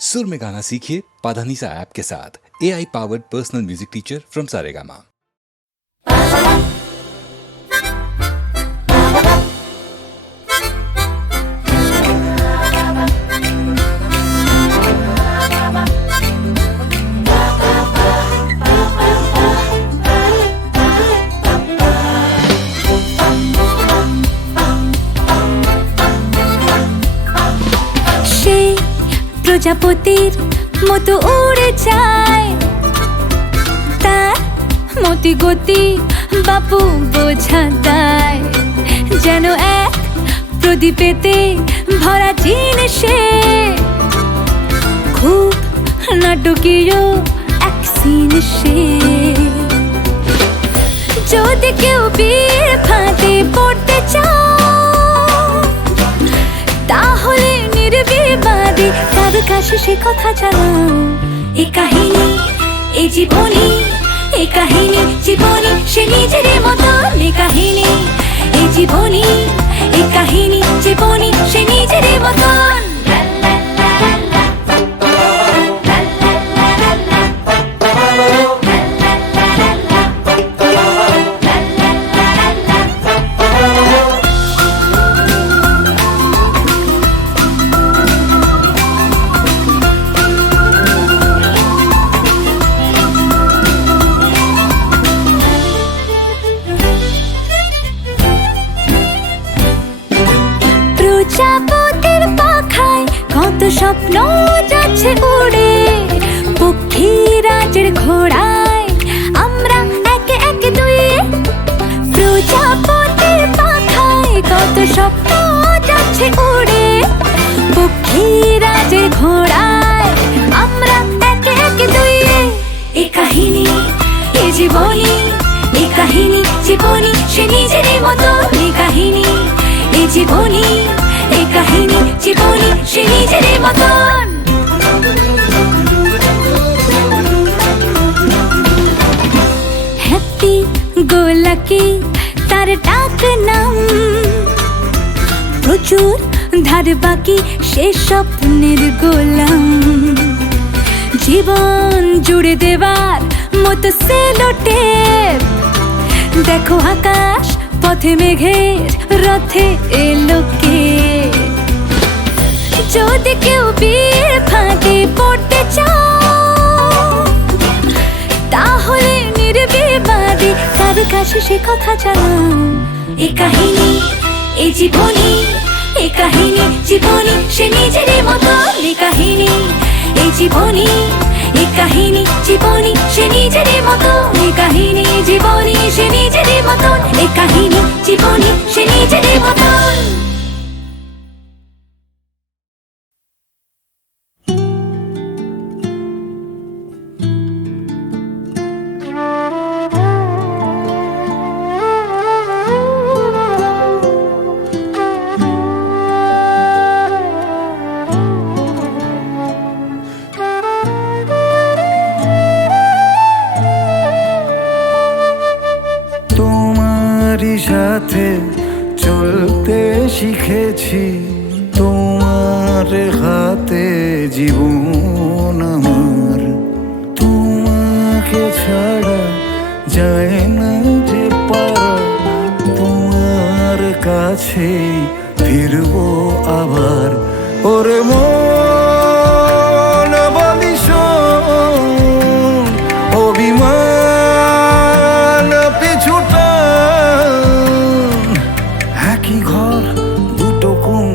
सुर में गाना सीखिए पाधानीसा ऐप के साथ। AI powered personal music teacher from Saregama. প্রজাপতির মতো উড়ে যায়, তার মতি গতি বাপু বোঝা দেয়। যেন এক প্রদীপেতে ভরা জিনিসে খুব নাটকীয় এক সিন সে। যদি কেউ বিয়ের ফাঁদে পড়তে চায়, তাহলে নির্বিবাদে তার কাছে সে কথা জানাও। এ কাহিনী এ জীবনী, এ কাহিনী জীবনী সে নিজের মতন। এ কাহিনী এ জীবনী, এ কাহিনী জীবনী সে নিজের মতন। প্রজাপতির পাখায় কত স্বপ্ন যাচ্ছে উড়ে, পক্ষীরাজের ঘোড়ায় আমরা একে একে দুয়ে। প্রজাপতির পাখায় কত স্বপ্ন যাচ্ছে উড়ে, পক্ষীরাজের ঘোড়ায় আমরা একে একে দুয়ে। এ কাহিনী এ জীবনী, এ কাহিনী জীবনী সে নিজের মতন। এ কাহিনী এ জীবনী, এ কাহিনী জীবনী সে নিজের মতন। হ্যাপি গো লাকি তার ডাক নাম, প্রচুর ধার বাকি সে স্বপ্নের গোলাম। জীবন জুড়ে দেবার মতো সেলোটেপ, দেখো আকাশ পথে মেঘের রথে এলো কে। যদি কেউ বিয়ের ফাঁদে পড়তে চায়, তাহলে নির্বিবাদে তার কাছে সে কথা জানাও। এ কাহিনী এ জীবনী, এ কাহিনী জীবনী সে নিজের মতন। এ কাহিনী এ জীবনী, এ কাহিনী জীবনী সে নিজের মতন। এ কাহিনী জীবনী সে নিজের মতন। এ কাহিনী জীবনী সে নিজের মতন। সাথে চলতে শিখেছি, তোমার হাতে জীবন আমার। তোমাকে ছাড়া যায় না যে পারা, তোমার কাছে ফিরবো আবার। ওরে মন বলি শোন, অভিমান পিছুটা একই ঘর দুটো কোণ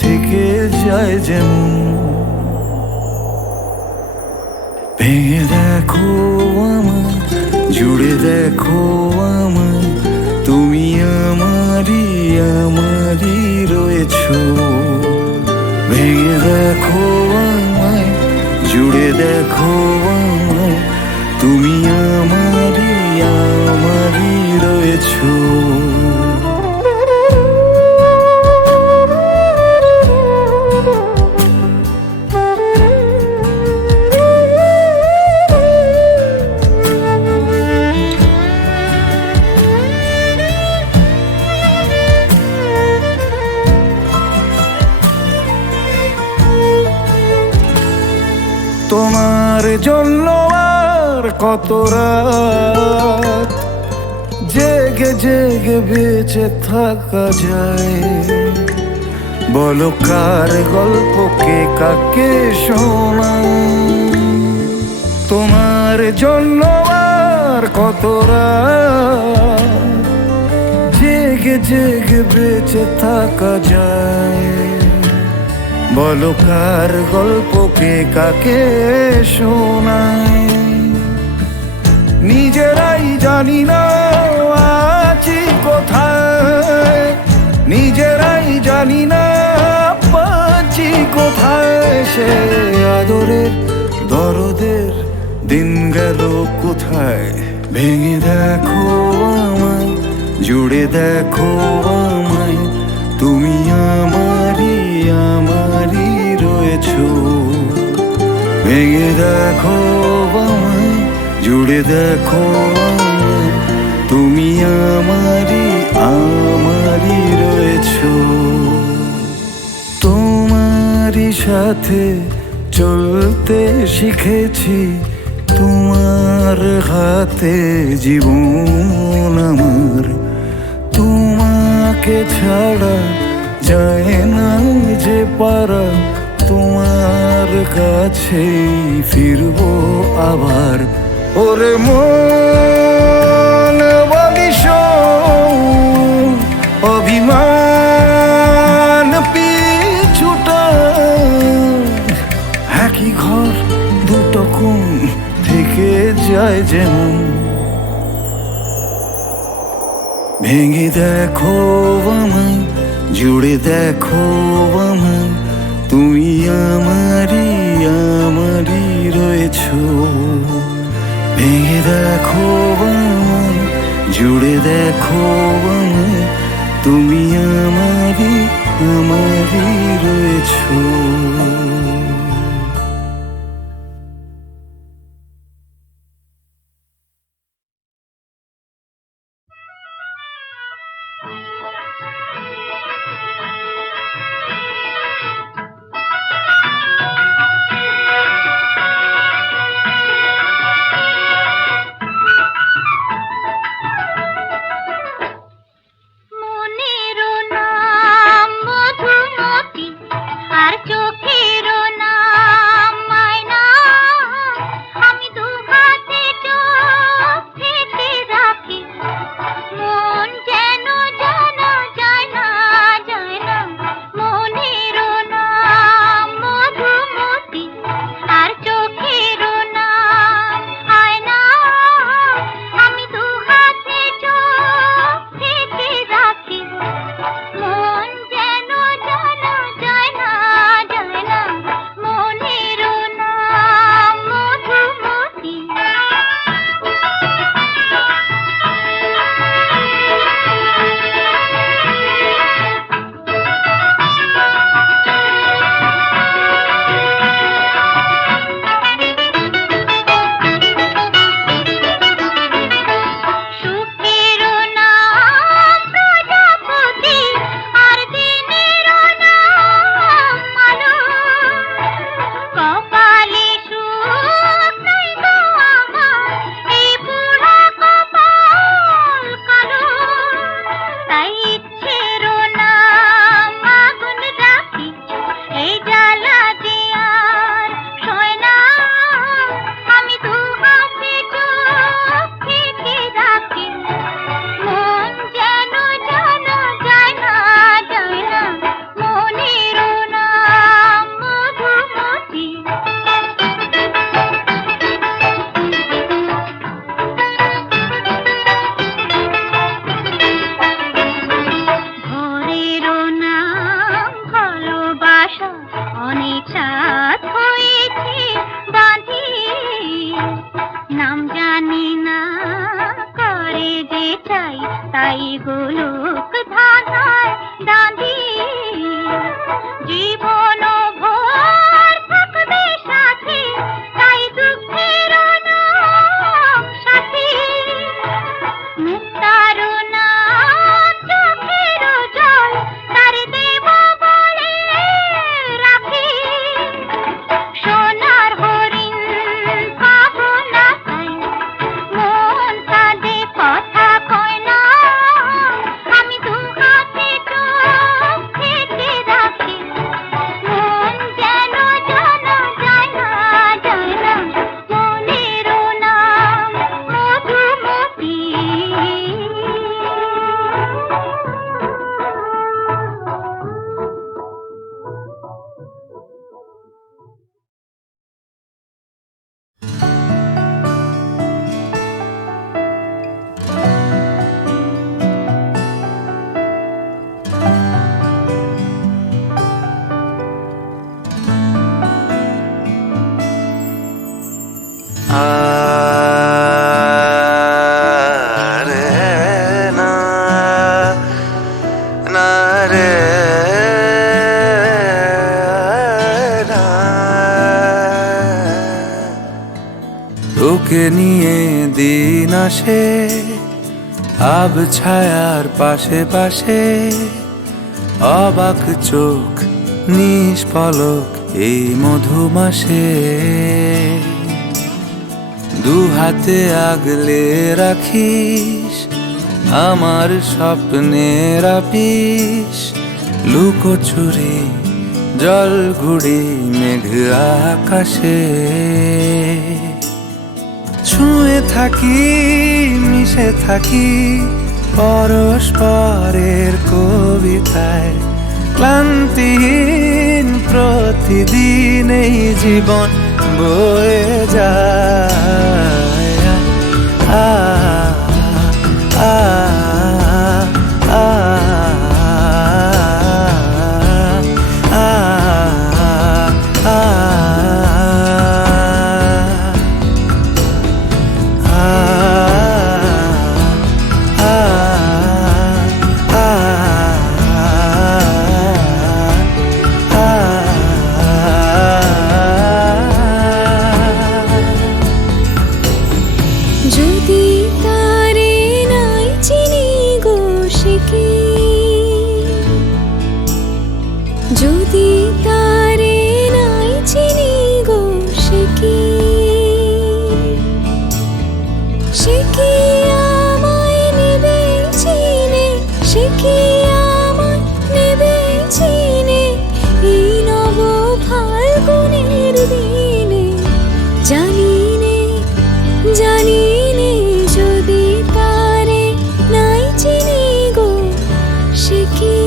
থেকে যায় যেমন। ভেঙে দেখো আমায়, জুড়ে দেখো আমায়, তুমি আমারই আমারই রয়েছো। ভেঙে দেখো আমায়, জুড়ে দেখো আমায়, তুমি আমারই আমারই রয়েছো। তোমার জন্য আর কত রাত জেগে জেগে বেঁচে থাকা যায়। বলো কার গল্প কে কাকে শোনায়। তোমার জন্য আর কত রাত জেগে জেগে বেঁচে থাকা যায়। বলো কার গল্প কে কাকে শোনায়। নিজেরাই জানি না আছি কোথায়, নিজেরাই জানি না পাচ্ছি কোথায়। সে আদরের দরদের দিন গেল কোথায়। ভেঙে দেখো আমায়, জুড়ে দেখো আমায়, তুমি আমারই আমারই রয়েছো। ভেঙে দেখো আমায়, জুড়ে দেখো আমায়, তুমি আমারই আমারই রয়েছো। তোমারই সাথে চলতে শিখেছি, তোমার হাতে জীবন আমার। তোমাকে ছাড়া যায় না যে পারা, তোমার কাছেই ফিরবো আবার। ওরে মন বলিস অভিমান পিছুটা, একই ঘর দুটো কোণ থেকে যায় যেমন। ভেঙে দেখো আমায়, জুড়ে দেখো আমায়, তুমি আমারই আমারই রয়েছো। ভেঙে দেখো আমায়, জুড়ে দেখো আমায়, তুমি আমারই আমারই রয়েছো। মনেরও নাম মধুমতি, আর চোখেরও নাম মায়না। আমি দু হাতে চোখ থেকে রাখি, মন যেন জানা যায় না যায় না। মনেরও নাম মধুমতি, আর চোখেরও নাম আয়না। আমি দু হাতে চোখ থেকে রাখি, মন যেন জানা যায় না যায় না। মনেরও নাম মধুমতি। সুখেরও নাম প্রজাপতি, আর দিনেরও নাম আলো। কপালে সুখ নাই গো আমার, এই বুড়া কপাল কালো। তাই ইচ্ছেরও নাম আগুন রাখি, এই জ্বালা যে আর সয় না। আমি দু হাতে চোখ থেকে রাখি, মন যেন জানা যায় না যায় না। মনেরও নাম মধুমতি। ভোরেরও নাম ভালোবাসা, অনেক সাথ হয়েছে বাঁধি। নাম জানি না করে যে চাই, তাই গোলক ধাঁধায় দাঁধি। জীবন ভোর থাকবে সাথে, তাই দুঃখেরও নাম সাথী। মুক্তারও নাম চোখেরও জল, তার দেব বলে রাখি। সোনার হরি রে না না রে না। তোকে নিয়ে দিন আসে আব ছায়ার পাশে পাশে, অবাক চোখ নিষ্পলক এই মধুমাসে। দু হাতে আগলে রাখিস আমার স্বপ্নের আপিস, লুকোচুরি জল ঘুড়ি মেঘ আকাশে। ছুঁয়ে থাকি মিশে থাকি পরস্পরের কবিতায়, ক্লান্তিহীন প্রতিদিন এই জীবন বয়ে যায়। আ আ আ যদি তারে নাই চিনি গো সে কি, যদি তারে নাই চিনি গো সে কি, সে কি আমায় নেবে চিনে, সে কি আমায় নেবে চিনে এই নব ফাল্গুনের দিনে। জানি নে জানি নে যদি তারে নাই চিনি গো সে কি।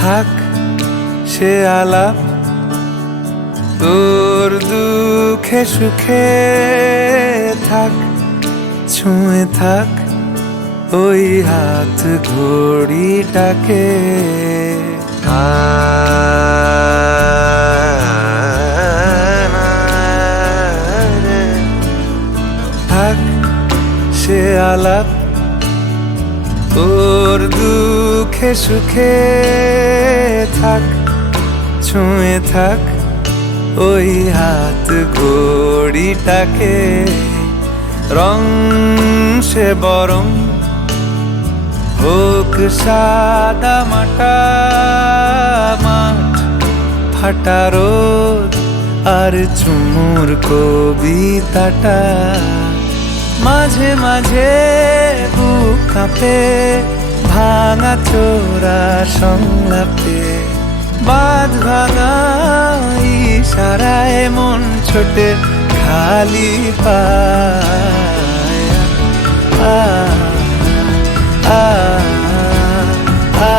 থাক সে আলাপ তোর দুঃখে সুখে, থাক ছুঁয়ে থাক ওই হাত ঘড়িটাকে। থাক সে আলাপ তোর দুঃখে সুখে, থাক ছুঁয়ে থাক ওই হাত ঘড়িটাকে। রং সে বরং হোক সাদা মাটা, মাঠ ফাটা রোদ আর চুমুর কবিতাটা। মাঝে মাঝে বুক কাঁপে ভাঙা চোরা সংলাপে, বাঁধ ভাঙা ইশারায় মন ছোটে খালি পায়। আ আ আ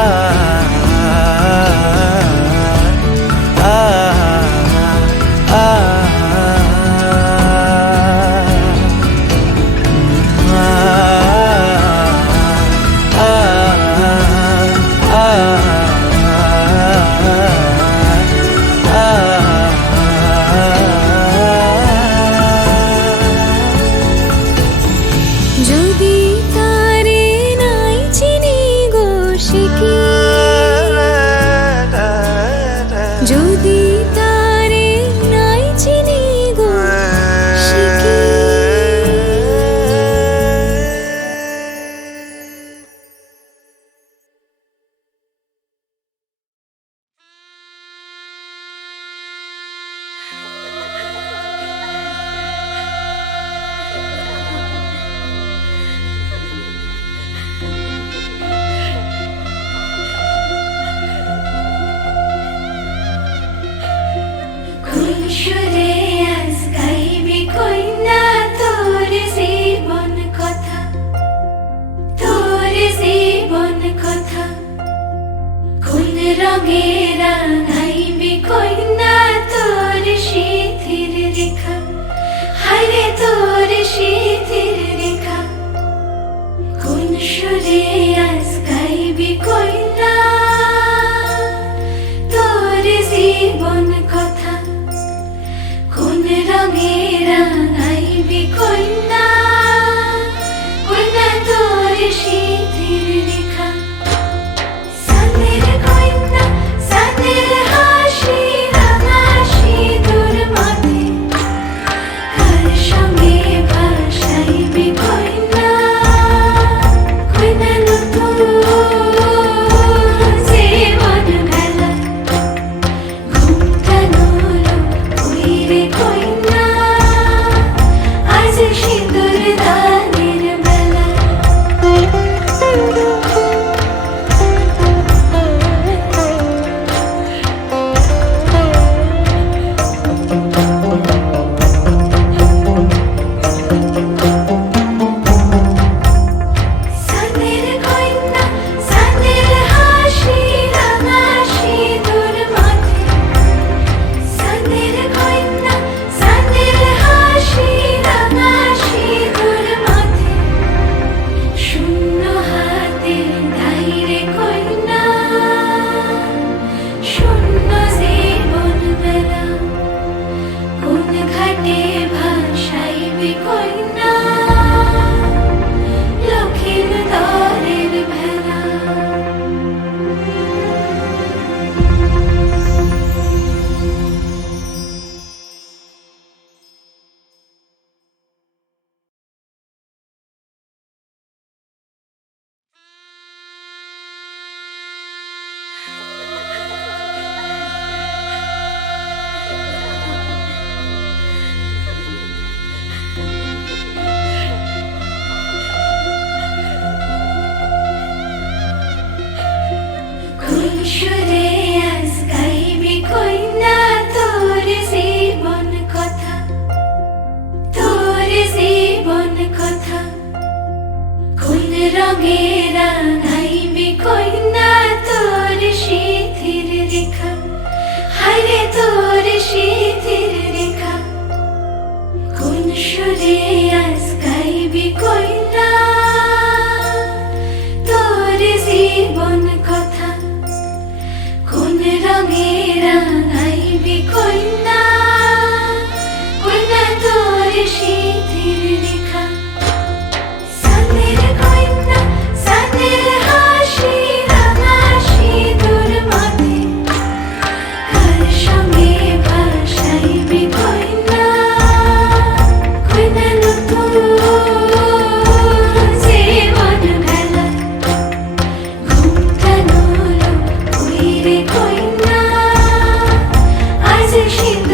যদি রঙে রাঙাইবি কইনা তোর সিথির রেখা, হায়রে তোর সিথির রেখা। কোন সুরে আজ গাইবি কইনা তোর জীবন কথা, কোন রঙে রাঙাইবি কইনা কইনা তোর সিথির রেখা। সানের কইনা সানের হাসি রাঙা সিঁদুর মাথে, কার সঙ্গে ভাসাইবি কইনা কইনা নতুন জীবন মেলা। ঘুমটা নলো কইরে কইনা আজ সিঁদুর দানের বেলা। সানের কইনা সানের হাসি রাঙা সিঁদুর মাথে, সানের কইনা সানের হাসি রাঙা সিঁদুর মাথে। শূন্য হাতে দাইরে কইনা শূন্য জীবন মেলা। কোন ঘাটে ভাসাইবি কইনা লক্ষ্মীর দরের ভেলা। কোন সুরে আজ গাইবি কইনা তোর জীবন কথা, তোর জীবন কথা। কোন রঙে রাঙাইবি কইনা তোর সিথির রেখা, হায়রে তোর সিথির রেখা। কোন সুরে আজ গাইবি কইনা তোর জীবন কথা, কোন রঙে রাঙাইবি কইনা কইনা তোর সিথির রেখা। সানের কইনা সানের হাসি রাঙা সিঁদুর মাথে, কার সঙ্গে ভাসাইবি কইনা কইনা নতুন জীবন মেলা। ঘুমটা নলো কইরে কইনা আজ সিঁদুর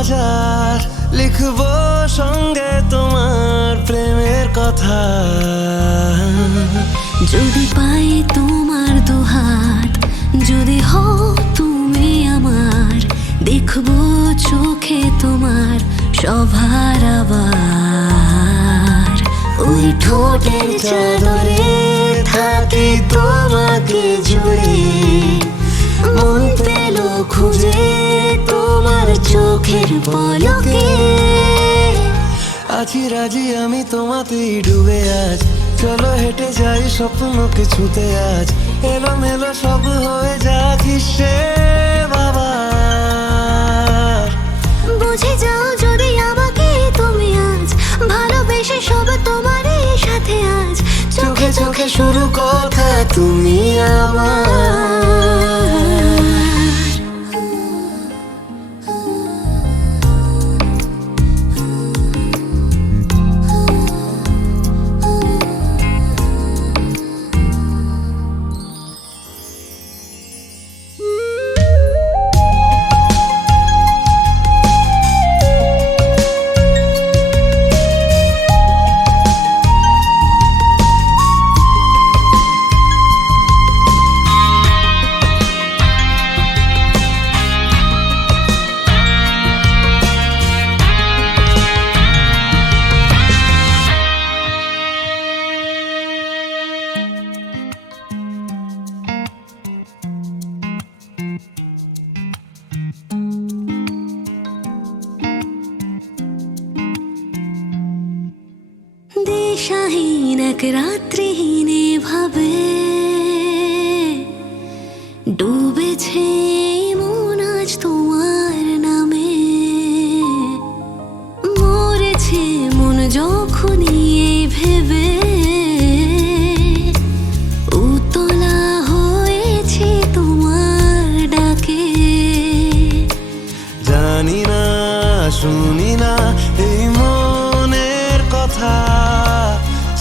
আজ আর লিখবো সঙ্গে তোমার প্রেমের কথা। যদি পাই তোমার দুহাত, যদি হও তুমি আমার, দেখবো চোখে তোমার সভার আবার। ওই ঠোঁটের চাদরে থাকি তোমাকে জুড়ে, মন পেল খুঁজে তোমার চোখের পলকে। আছি রাজি আমি তোমাতেই ডুবে আজ, চলো হেঁটে যাই স্বপ্নকে ছুতে আজ। এলোমেলো সব হয়ে যাক হিসেব বাবা। বুঝে যাও যদি আমাকে তুমি আজ, ভালোবেসে সব তোমারই সাথে আজ। চোখে চোখে শুরু কথা তুমি আমার। দিশাহীন এক রাত্রিহীনে ভাবে ডুবেছে মন আজ তোমার নামে। মরেছে মন যখনই এই ভেবে, উতলা হয়েছে তোমার ডাকে। জানি না শুনি না এই মনের কথা,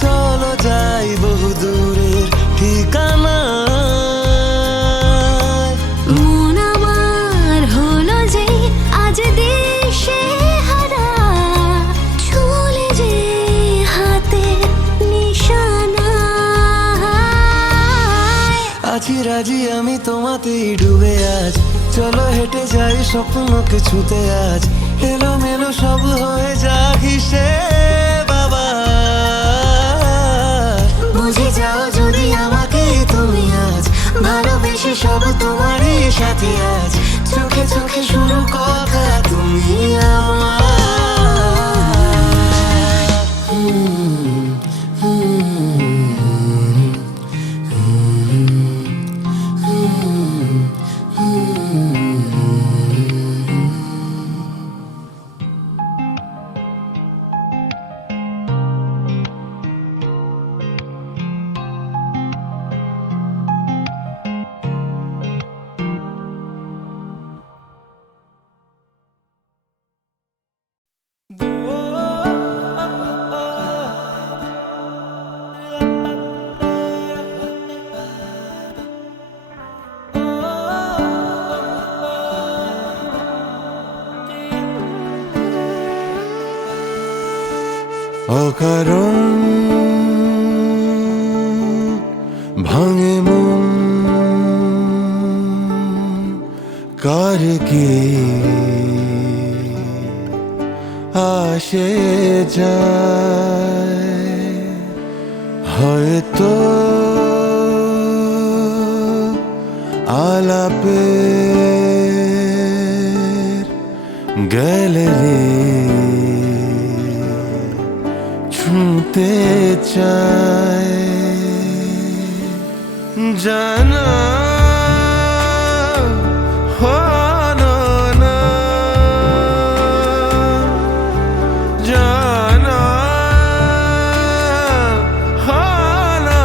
চলো যাই বহু দূরের ঠিকানা। মন আমার হলো যে আজ দেশে হারা, চলে যে হাতে নিশানা। আছি রাজি আমি তোমাতেই ডুবে আজ, চলো হেঁটে যাই স্বপ্নকে ছুতে আজ। এলোমেলো সব হয়ে যাক হিসেব বাবা। বুঝে যাও যদি আমাকে তুমি আজ, ভালোবেসে সব তোমারই সাথে আজ। চোখে চোখে শুরু কথা তুমি আমার। অকারণ ভাঙে মন, কার কি আসে যায়। হয়তো আলাপের গ্যালারি ছুঁতে চায়। জানা হলো না, জানা হলো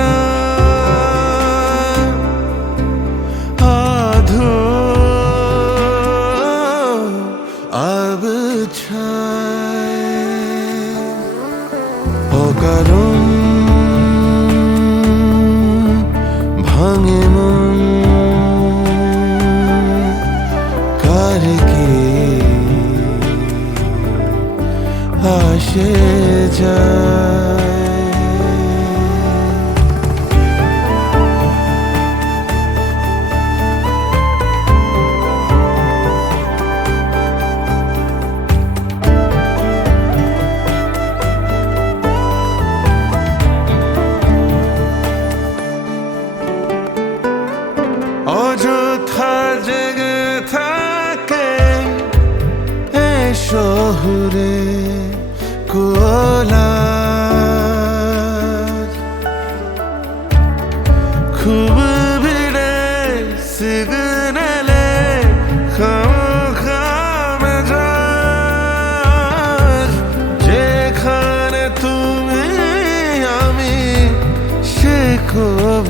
না, আধো আব ছায়। অকারণ ভাঙে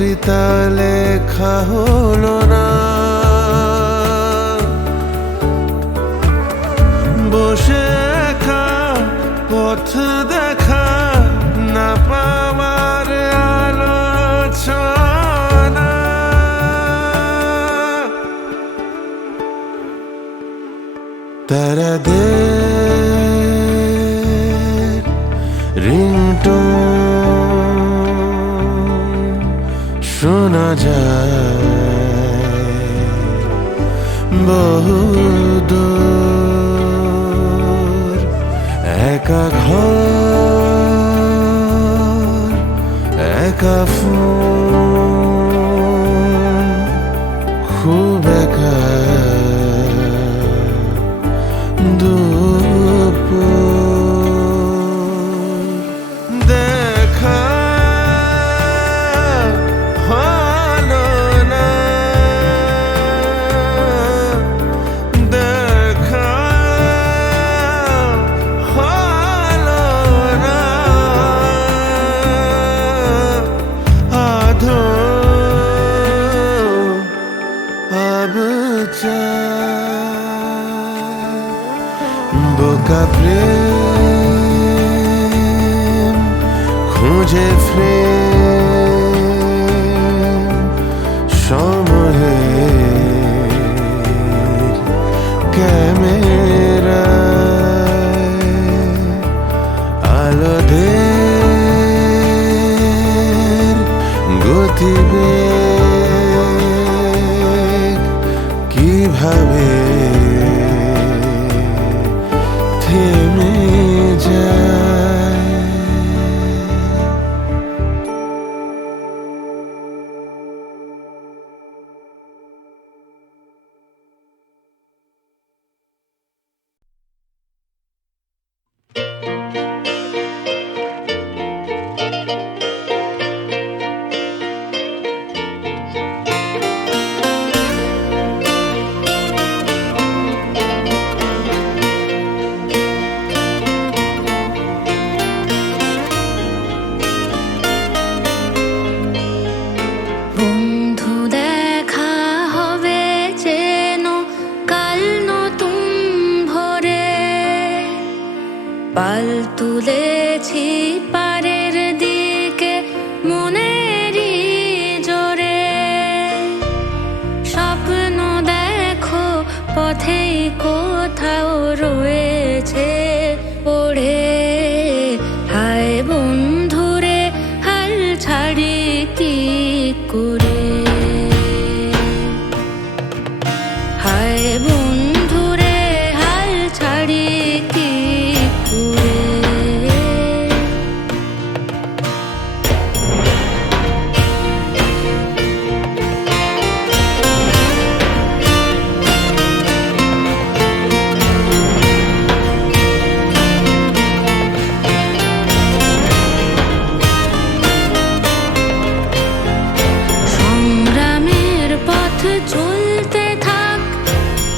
কবিতা লেখা হলো না, বসে একা পথ দেখা না পাওয়ার আলোচনা। তারাদের রিংটোন শোনা যায় বহুদূর, একা ঘর একা ফোন, খুব একা দুপুর। দেখা হলো না, দেখা হলো না, আধো আব বোকা প্রেম খুঁজে ফ্রেম সময়ের ক্যামেরায়, আলোদের গতিবেগ কিভাবে থেমে যায়। বন্ধু দেখা হবে যেন কাল নতুন ভোরে, পাল তুলেছি পারের দিকে মনেরই জোরে। স্বপ্ন দেখো পথেই কোথাও রয়েছে পড়ে, হায় বন্ধুরে হাল ছাড়ি কি করে, হায় বন্ধুরে হাল ছাড়ি কি করে। সংগ্রামের পথ চলতে থাক,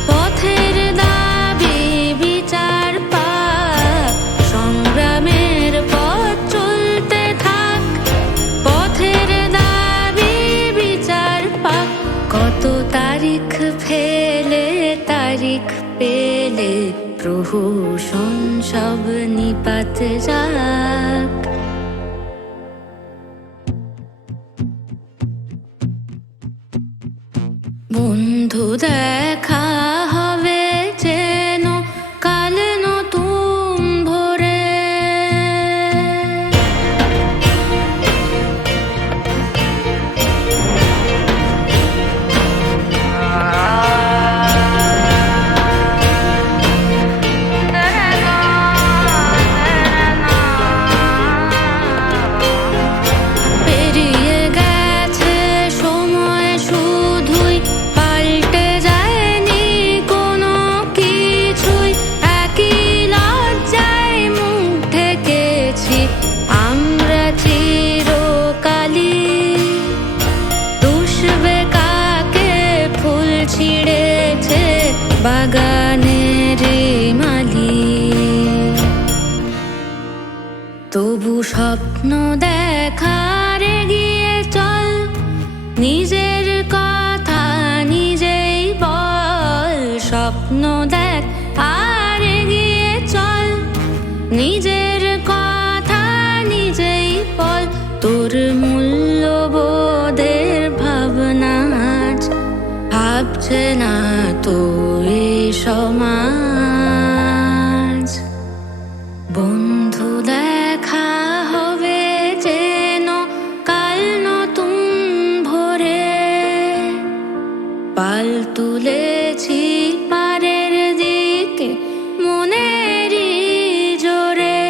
পথের দাবি বিচার পাক। সংগ্রামের পথ চলতে থাক, পথের দাবি বিচার পাক। কত তারিখ ফেলে তারিখ পেলে প্রহসন সব নিপাত যাক। বন্ধু দেখা হবে যেন কাল নতুন ভোরে, পেরিয়ে গেছে সময় শুধুই, পাল্টে যায়নি কোনো কিছুই। একই লজ্জায় মুখ ঢেকেছি আমরা চিরকালই, দুষবে কাকে ফুল ছিঁড়েছে বাগানের মালি। তবু স্বপ্ন দেখার এগিয়ে চল, নিজের কথা নিজেই বল, স্বপ্ন দেখ আর এগিয়ে চল। নিজের কথা নিজেই বল, তোর মূল্যবোধের ভাবনা আজ ভাবছে না তো এই সমাজ। বন্ধু দেখা হবে যেন কাল নতুন ভোরে, পাল তুলেছি পারের দিকে মনেরই জোরে।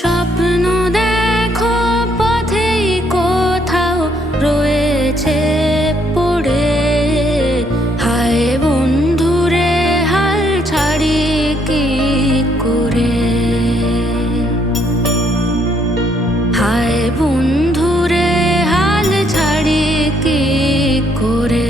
স্বপ্ন দেখো পথেই কোথাও রয়েছে পড়ে, হায় বন্ধুরে হাল ছাড়ি কি করে। হায় বন্ধুরে হাল ছাড়ি কি করে।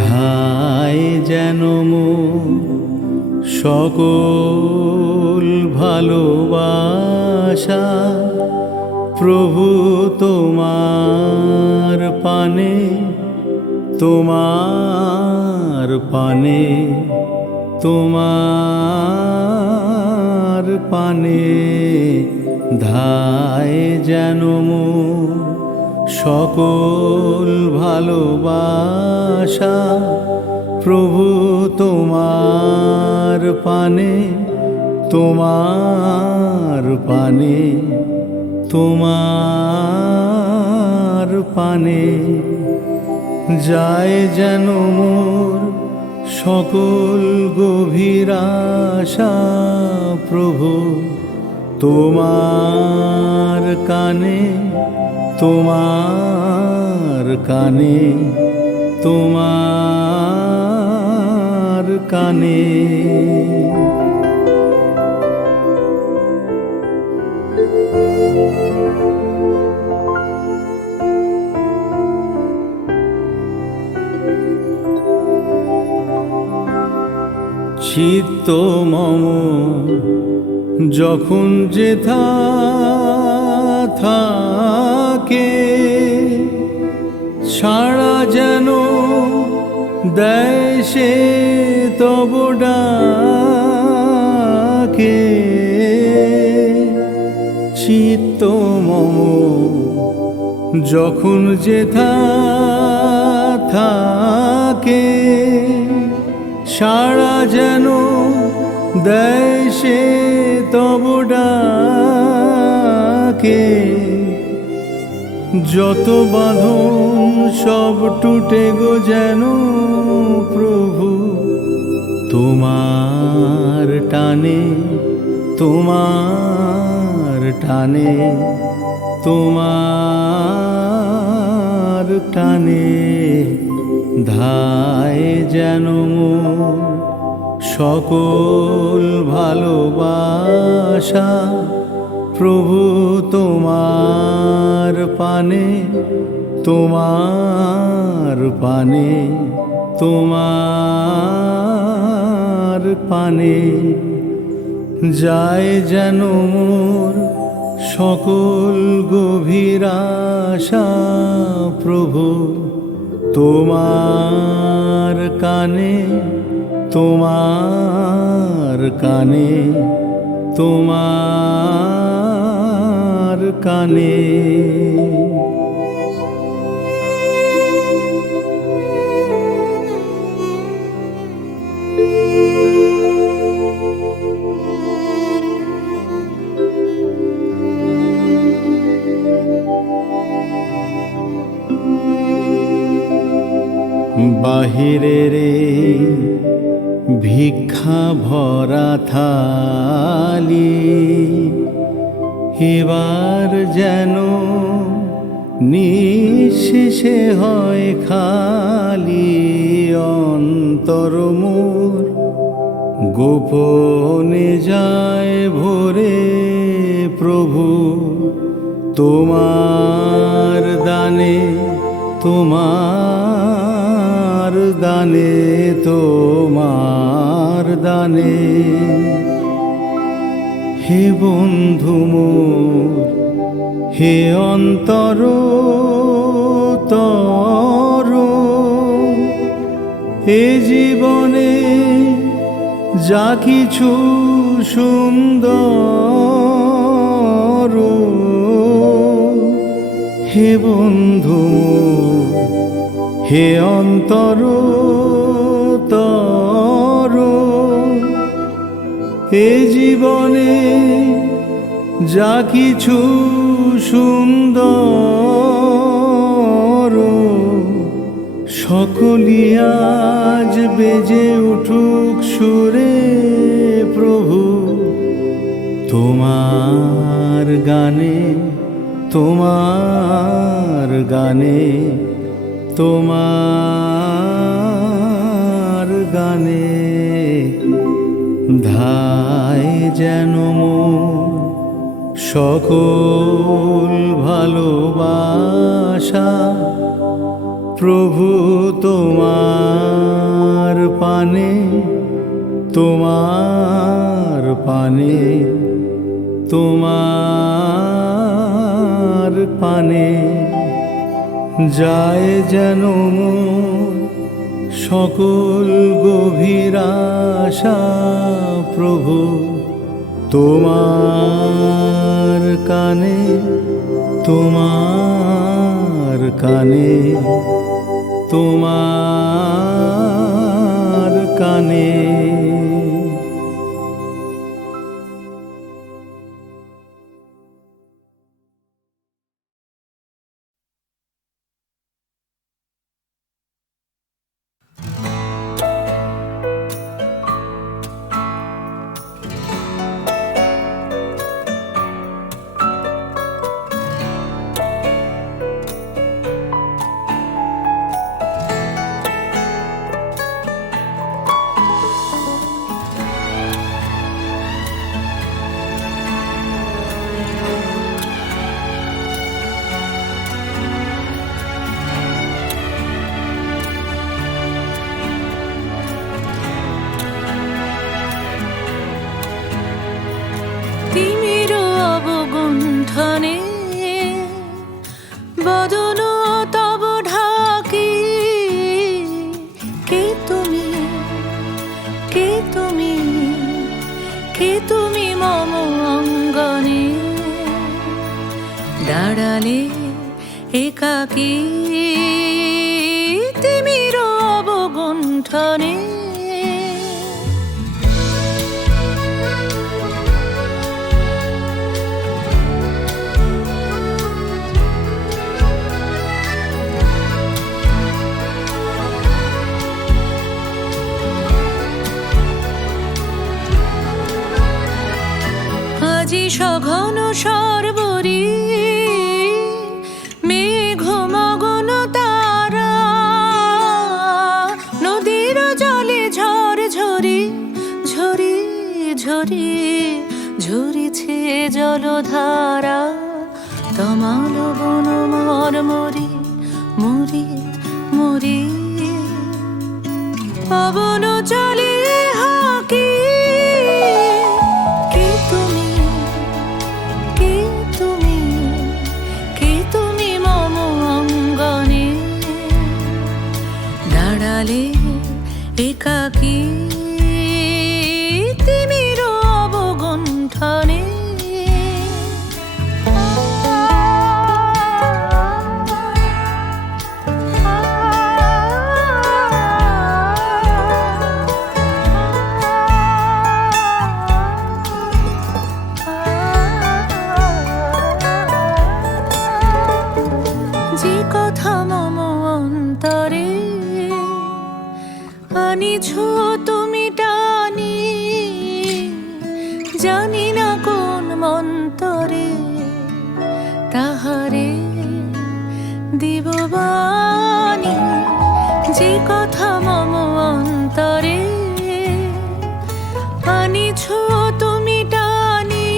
ধায় যেন সকল ভালোবাসা প্রভু তোমার পানে, তোমার পানে, তোমার পানে। ধায় যেন সকল ভালোবাসা প্রভু তোমার পানে, তোমার পানে, তোমার পানে। যায় যেন মোর সকল গভীর আশা প্রভু তোমার কানে, তোমার কানে, তোমার কানে। চিত্ত মম যখন যেথা থাকে, সাড়া যেন দেয় সে তব ডাকে। চিত্ত মম যখন যেথা থাকে, সাড়া যেন দেয় সে তব ডাকে। যত বাঁধন সব টুটে গো যেন প্রভু তোমার টানে, তোমার টানে, তোমার টানে। ধায় যেন সকল ভালোবাসা প্রভু তোমার পানে, তোমার পানে, তোমার পানে। যায় যেন মোর সকল গভীর আশা প্রভু তোমার কানে, তোমার কানে, তোমার কানে। বাহিরের ভিক্ষা ভরা থালি এবার যেন নিঃশেষে হয় খালি। অন্তর মোর গোপনে যায় ভরে প্রভু তোমার দানে, তোমার দানে, তোমার দানে। হে বন্ধু মোর, হে অন্তর তর, এ জীবনে যা কিছু সুন্দর, হে বন্ধু মোর, হে অন্তর তর, এ জীবনে যা কিছু সুন্দর, সকলি আজ বেজে উঠুক সুরে প্রভু তোমার গানে, তোমার গানে, তোমার গানে। ধায় যেন মোর সকল ভালোবাসা প্রভু তোমার পানে, তোমার পানে, তোমার পানে। যায় যেন মোর সকল গভীর আশা প্রভু তোমার কানে, তোমার কানে, তোমার কানে। তিমির অবগুণ্ঠনে বদন তব ঢাকি, কে তুমি, কে তুমি, কে তুমি মম অঙ্গনে দাঁড়ালে একাকী। তিমির অবগুণ্ঠনে আজি সঘন সর্বরি মেঘ মগন তারা, নদীর জলে ঝড় ঝরি ঝরি ঝরি ঝরিছে জলধারা। তমাল বন মর মরি মরি মরি, পবন চলে হাকি। কে তুমি, কে তুমি, দাঁড়ালে একাকী তিমির অবগুণ্ঠনে যে কথা মম অন্তরে আনিছ তুমি টানি, জানি না কোন মন্তরে তাহারে দিব বাণী। যে কথা মম অন্তরে আনিছ তুমি টানি,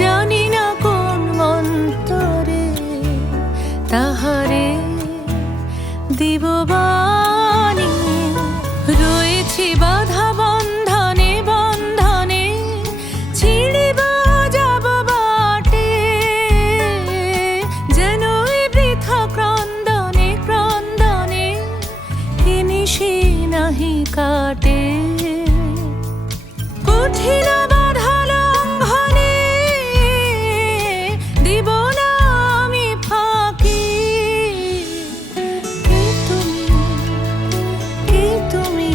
জানি না কোন মন্তরে তাহারে দিব বাণী। রয়েছি বাধা বন্ধনে বন্ধনে, ছিড়িব যাব বাটে, যেন এই বৃথা ক্রন্দনে ক্রন্দনে এ নিশি নাহি কাটে। কঠিন বাধা লঙ্ঘনে দিব না আমি ফাঁকি। কে তুমি, কে তুমি,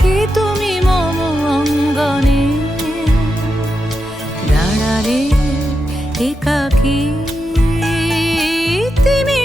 কে তুমি মম অঙ্গনে দাঁড়ালে একাকী তিমি